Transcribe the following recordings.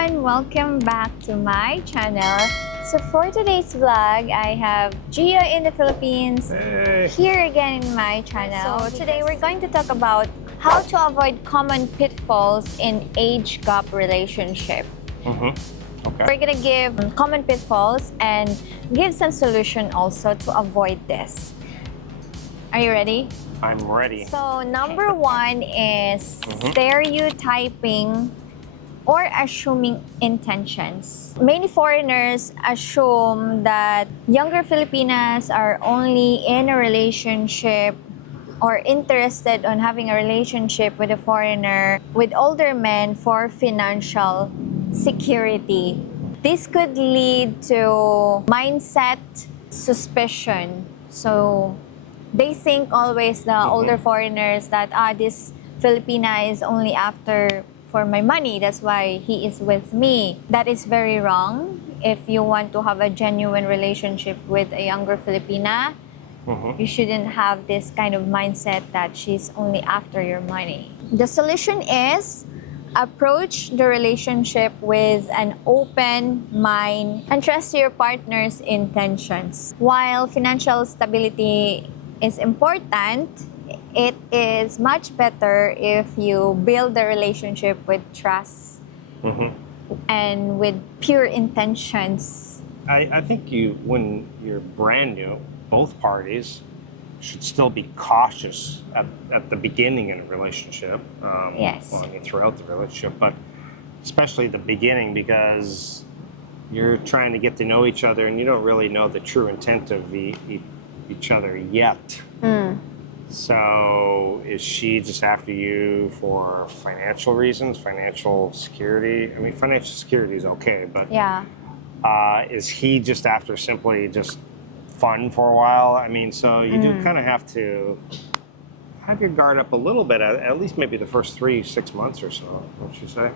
everyone, welcome back to my channel. So for today's vlog, I have Gio in the Philippines here again in my channel. So today we're going to talk about how to avoid common pitfalls in age gap relationship. Okay. We're gonna give common pitfalls and give some solution also to avoid this. Are you ready? I'm ready. So number one is stereotyping or assuming intentions. Many foreigners assume that younger Filipinas are only in a relationship or interested on having a relationship with a foreigner with older men for financial security. This could lead to mindset suspicion. So they think always the older foreigners that this Filipina is only after for my money, that's why he is with me. That is very wrong. If you want to have a genuine relationship with a younger Filipina, you shouldn't have this kind of mindset that she's only after your money. The solution is approach the relationship with an open mind and trust your partner's intentions. While financial stability is important, it is much better if you build the relationship with trust and with pure intentions. I think when you're brand new, both parties should still be cautious at the beginning in a relationship. Yes. Well, I mean, throughout the relationship, but especially the beginning, because you're trying to get to know each other and you don't really know the true intent of each other yet. So is she just after you for financial reasons, financial security? I mean, financial security is okay, but is he just after simply just fun for a while? I mean, so you do kind of have to have your guard up a little bit, at least maybe the first 3-6 months or so, don't you say?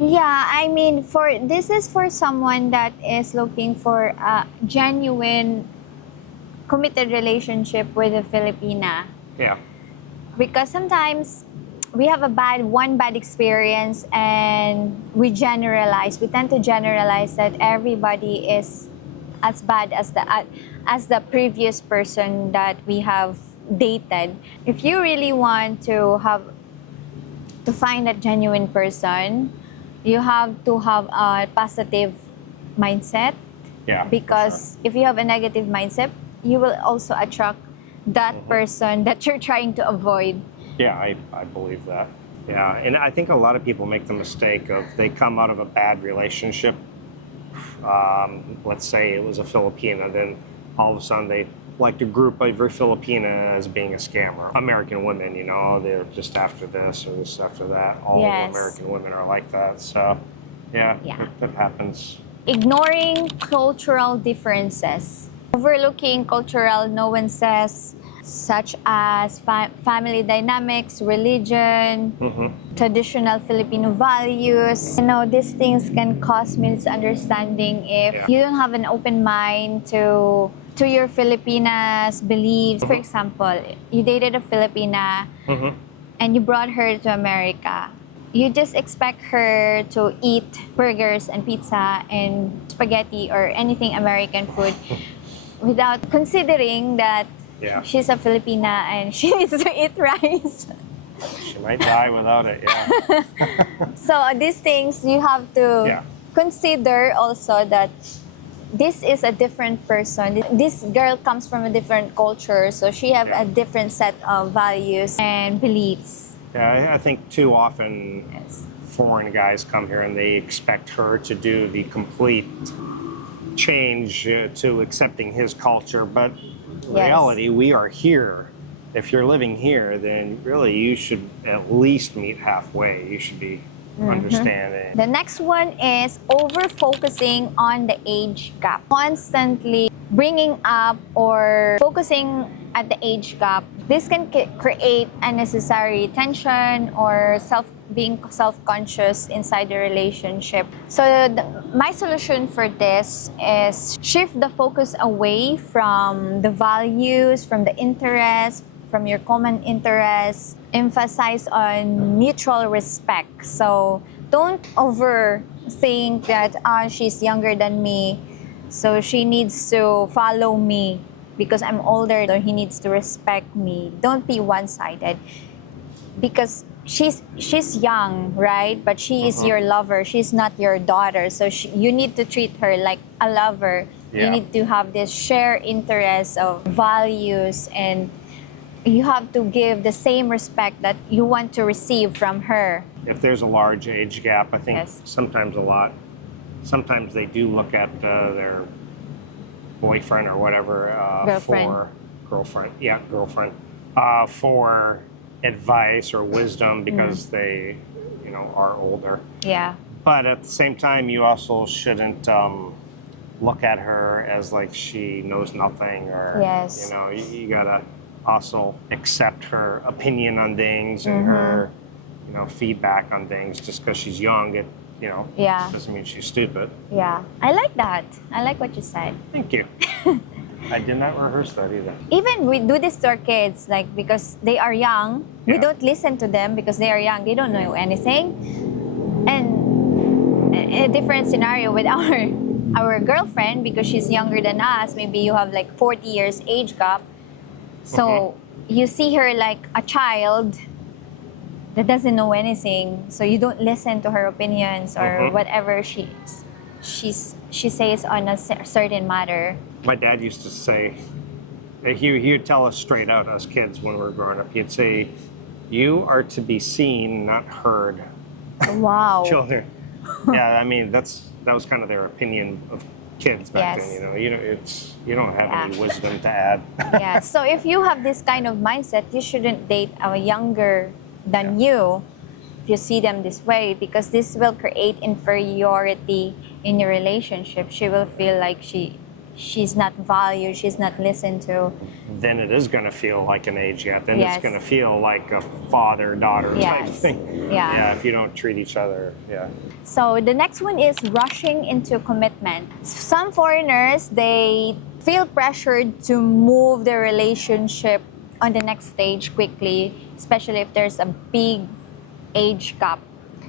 Yeah, I mean, this is for someone that is looking for a genuine committed relationship with a Filipina. Yeah. Because sometimes we have one bad experience and we tend to generalize that everybody is as bad as the previous person that we have dated. If you really want to find a genuine person, you have to have a positive mindset. Yeah. Because if you have a negative mindset, you will also attract that person that you're trying to avoid. Yeah, I believe that. Yeah, and I think a lot of people make the mistake of they come out of a bad relationship. Let's say it was a Filipina, then all of a sudden they like to group every Filipina as being a scammer. American women, you know, they're just after this or just after that. All American women are like that. So, yeah. That happens. Ignoring cultural differences. Overlooking cultural nuances such as family dynamics, religion, traditional Filipino values. You know, these things can cause misunderstanding if you don't have an open mind to your Filipina's beliefs. For example, you dated a Filipina and you brought her to America. You just expect her to eat burgers and pizza and spaghetti or anything American food without considering that she's a Filipina and she needs to eat rice. She might die without it, yeah. So these things you have to consider also that this is a different person. This girl comes from a different culture, so she have a different set of values and beliefs. Yeah, I think too often foreign guys come here and they expect her to do the complete change to accepting his culture, but in reality, we are here. If you're living here, then really you should at least meet halfway. You should be understanding. The next one is over-focusing on the age gap. Constantly bringing up or focusing at the age gap. This can create unnecessary tension or being self-conscious inside the relationship. So my solution for this is shift the focus away from the values, from the interests, from your common interests. Emphasize on mutual respect. So don't think that she's younger than me, so she needs to follow me because I'm older, or he needs to respect me. Don't be one-sided, because she's young, right? But she is your lover. She's not your daughter, so you need to treat her like a lover. You need to have this shared interest of values, and you have to give the same respect that you want to receive from her. If there's a large age gap, I think Yes. sometimes they do look at their boyfriend or whatever Girlfriend. for girlfriend for advice or wisdom because they, are older. Yeah. But at the same time, you also shouldn't look at her as like she knows nothing, or Yes. you gotta also accept her opinion on things and her feedback on things. Just because she's young, it Yeah. doesn't mean she's stupid. Yeah. I like that. I like what you said. Thank you. I did not rehearse that either. Even we do this to our kids, like, because they are young, we don't listen to them because they are young. They don't know anything. And in a different scenario with our girlfriend, because she's younger than us, maybe you have like 40 years age gap. So you see her like a child that doesn't know anything. So you don't listen to her opinions or whatever she says on a certain matter. My dad used to say, he would tell us straight out as kids when we were growing up, he'd say, "You are to be seen, not heard." Wow. Children. Yeah, I mean, that was kind of their opinion of kids back Yes. then. You don't have any wisdom to add. Yeah. So if you have this kind of mindset, you shouldn't date a younger than you if you see them this way, because this will create inferiority in your relationship. She will feel like she's not valued, she's not listened to. Then it is going to feel like an age gap. Then Yes. it's going to feel like a father-daughter type Yes. thing. Yeah. If you don't treat each other. Yeah. So the next one is rushing into commitment. Some foreigners, they feel pressured to move their relationship on the next stage quickly, especially if there's a big age gap,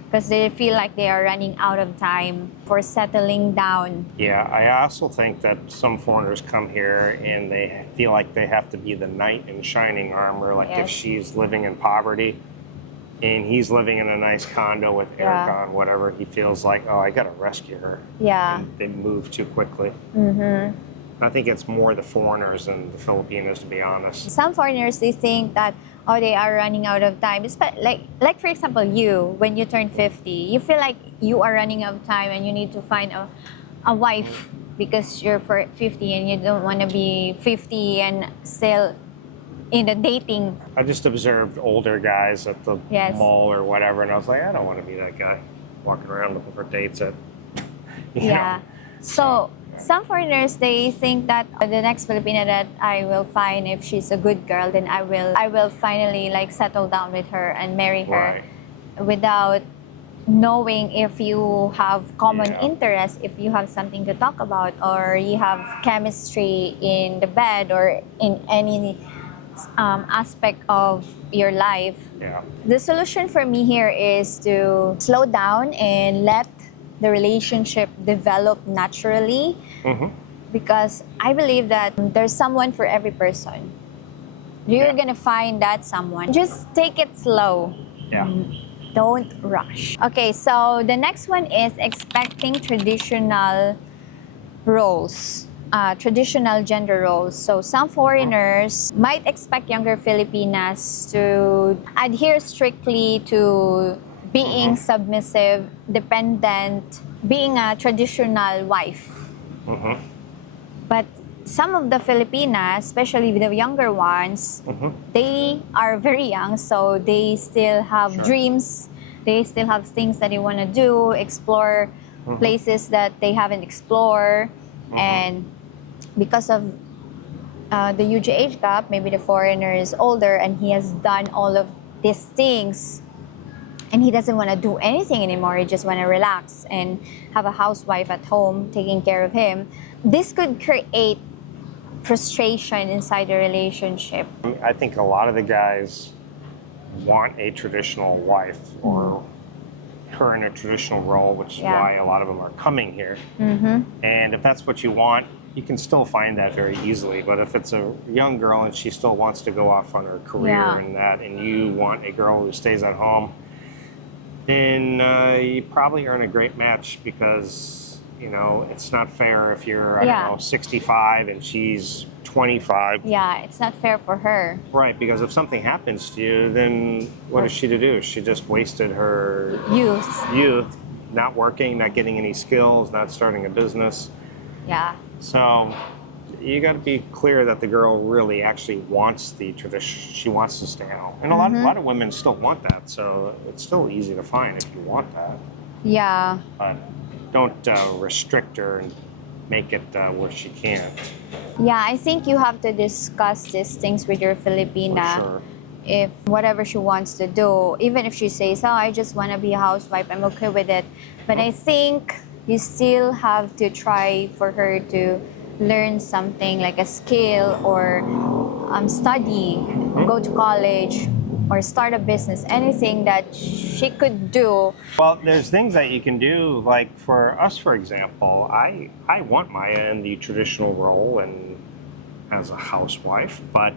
because they feel like they are running out of time for settling down. Yeah, I also think that some foreigners come here and they feel like they have to be the knight in shining armor. Like if Yes. she's living in poverty and he's living in a nice condo with aircon, whatever, he feels like, oh, I got to rescue her. Yeah. And they move too quickly. I think it's more the foreigners than the Filipinos, to be honest. Some foreigners, they think that, oh, they are running out of time. It's like for example, you, when you turn 50, you feel like you are running out of time and you need to find a wife because you're 50 and you don't want to be 50 and still in the dating. I just observed older guys at the Yes. mall or whatever, and I was like, I don't want to be that guy walking around looking for dates at, you Yeah. know. So some foreigners, they think that the next Filipina that I will find, if she's a good girl, then I will finally like settle down with her and marry her, without knowing if you have common interests, if you have something to talk about, or you have chemistry in the bed or in any aspect of your life. Yeah. The solution for me here is to slow down and let the relationship develop naturally, because I believe that there's someone for every person. You're gonna find that someone. Just take it slow. Yeah. Don't rush. Okay, so the next one is expecting traditional roles. Traditional gender roles. So some foreigners might expect younger Filipinas to adhere strictly to being submissive, dependent, being a traditional wife. But some of the Filipinas, especially the younger ones, they are very young, so they still have dreams. They still have things that they want to do, explore places that they haven't explored. And because of the huge age gap, maybe the foreigner is older and he has done all of these things and he doesn't want to do anything anymore. He just want to relax and have a housewife at home taking care of him. This could create frustration inside the relationship. I think a lot of the guys want a traditional wife or her in a traditional role, which is Yeah. why a lot of them are coming here. Mm-hmm. And if that's what you want, you can still find that very easily. But if it's a young girl and she still wants to go off on her career Yeah. and that, and you want a girl who stays at home, then you probably aren't a great match, because, you know, it's not fair if you're, I Yeah. don't know, 65 and she's 25. Yeah, it's not fair for her. Right, because if something happens to you, then what is she to do? She just wasted her youth, not working, not getting any skills, not starting a business. Yeah. So you got to be clear that the girl really actually wants the tradition. She wants to stay at home, and a lot of women still want that. So it's still easy to find if you want that. Yeah. But don't restrict her and make it where she can't. Yeah, I think you have to discuss these things with your Filipina. For sure. If whatever she wants to do, even if she says, "Oh, I just want to be a housewife," I'm okay with it. But I think you still have to try for her to learn something like a skill, or study, go to college, or start a business. Anything that she could do. Well, there's things that you can do, like for us, for example, I want Maya in the traditional role and as a housewife, but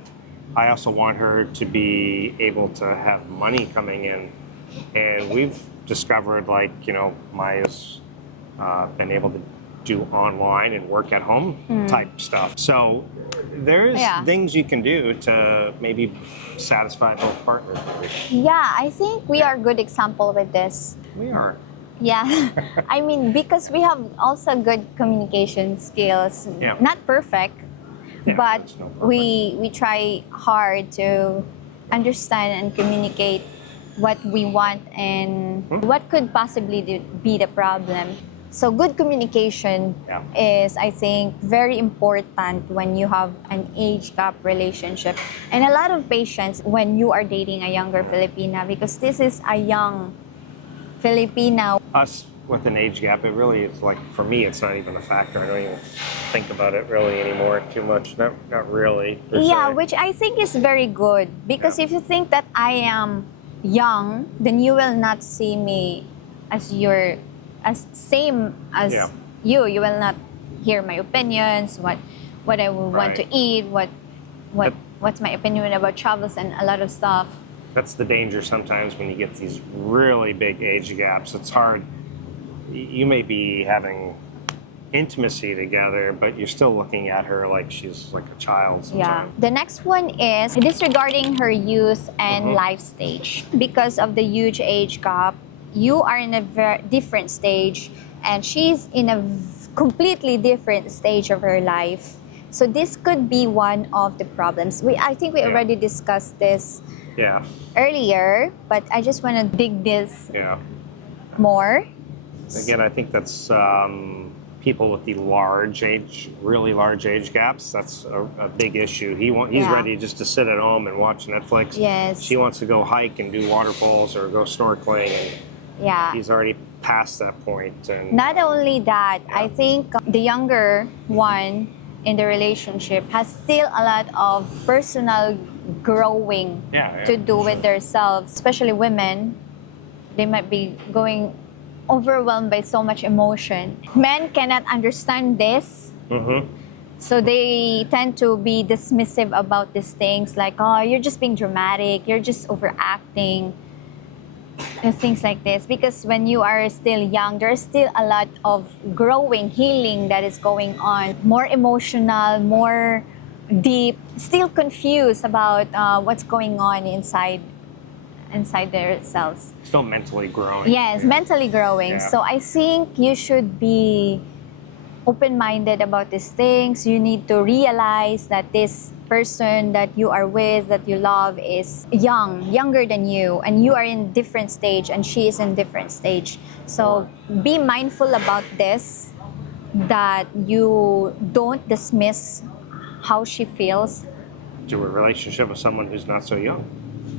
I also want her to be able to have money coming in. And we've discovered, like, you know, Maya's been able to do online and work at home type stuff. So there's things you can do to maybe satisfy both partners. Yeah, I think we are a good example with this. We are. Yeah, I mean, because we have also good communication skills. Yeah. Not perfect, Yeah, but it's not perfect. we try hard to understand and communicate what we want and what could possibly be the problem. So good communication is, I think, very important when you have an age gap relationship. And a lot of patience when you are dating a younger Filipina, because this is a young Filipina. Us with an age gap, it really is, like, for me, it's not even a factor. I don't even think about it really anymore too much. Not really. Yeah, which I think is very good, because if you think that I am young, then you will not see me as same as you. You will not hear my opinions, what I would want to eat, what's my opinion about travels and a lot of stuff. That's the danger sometimes when you get these really big age gaps. It's hard. You may be having intimacy together, but you're still looking at her like she's like a child sometimes. Yeah. The next one is disregarding her youth and life stage. Because of the huge age gap, you are in a very different stage, and she's in a completely different stage of her life. So this could be one of the problems. I think we already discussed this earlier, but I just want to dig this more. Again, I think that's people with the really large age gaps. That's a big issue. He's ready just to sit at home and watch Netflix. Yes. She wants to go hike and do waterfalls or go snorkeling. And he's already past that point. And not only that, I think the younger one in the relationship has still a lot of personal growing to do with themselves, especially women. They might be going overwhelmed by so much emotion. Men cannot understand this. So they tend to be dismissive about these things, like, oh, you're just being dramatic, you're just overacting, and things like this. Because when you are still young, there's still a lot of growing, healing that is going on. More emotional, more deep, still confused about what's going on inside themselves. Still mentally growing. Yes, mentally growing. Yeah. So I think you should be open-minded about these things. You need to realize that this person that you are with, that you love, is younger than you, and you are in different stage and she is in different stage. So be mindful about this, that you don't dismiss how she feels. Do a relationship with someone who's not so young.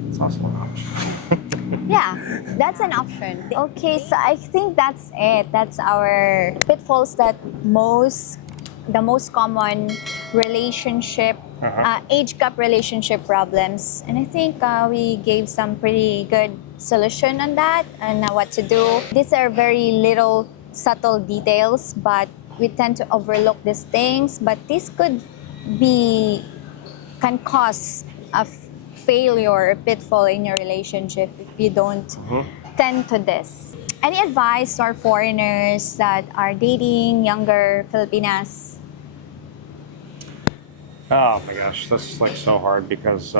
It's also an option. Yeah, that's an option. Okay, so I think that's it. That's our pitfalls that the most common relationship age gap relationship problems. And I think we gave some pretty good solution on that and what to do. These are very little subtle details, but we tend to overlook these things. But this can cause a failure or pitfall in your relationship if you don't tend to this. Any advice to our foreigners that are dating younger Filipinas? Oh my gosh, this is like so hard because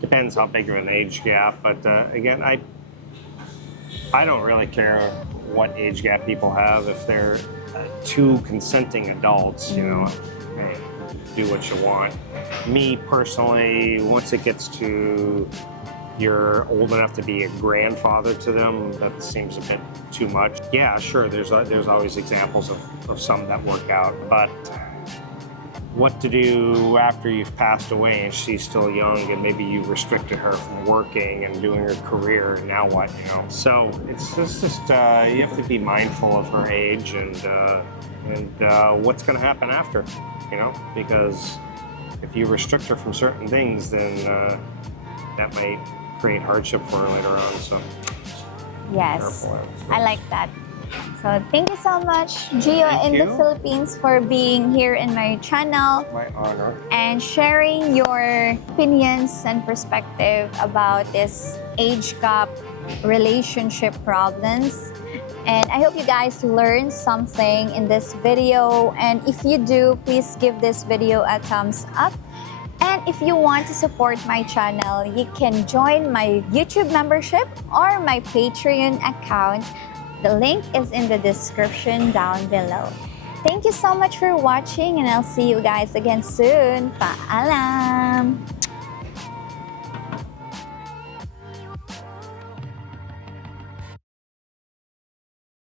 depends how big of an age gap. But again, I don't really care what age gap people have if they're two consenting adults. You know, hey, do what you want. Me personally, once it gets to you're old enough to be a grandfather to them, that seems a bit too much. Yeah, sure, there's always examples of some that work out, but what to do after you've passed away and she's still young and maybe you restricted her from working and doing her career, now what, you know? So it's just you have to be mindful of her age and what's gonna happen after, you know? Because if you restrict her from certain things, then that might create hardship for her later on. So yes, I like that. So thank you so much, Gio in the Philippines, for being here in my channel. My honor. And sharing your opinions and perspective about this age gap relationship problems. And I hope you guys learned something in this video. And if you do, please give this video a thumbs up. And if you want to support my channel, you can join my YouTube membership or my Patreon account. The link is in the description down below. Thank you so much for watching and I'll see you guys again soon. Paalam!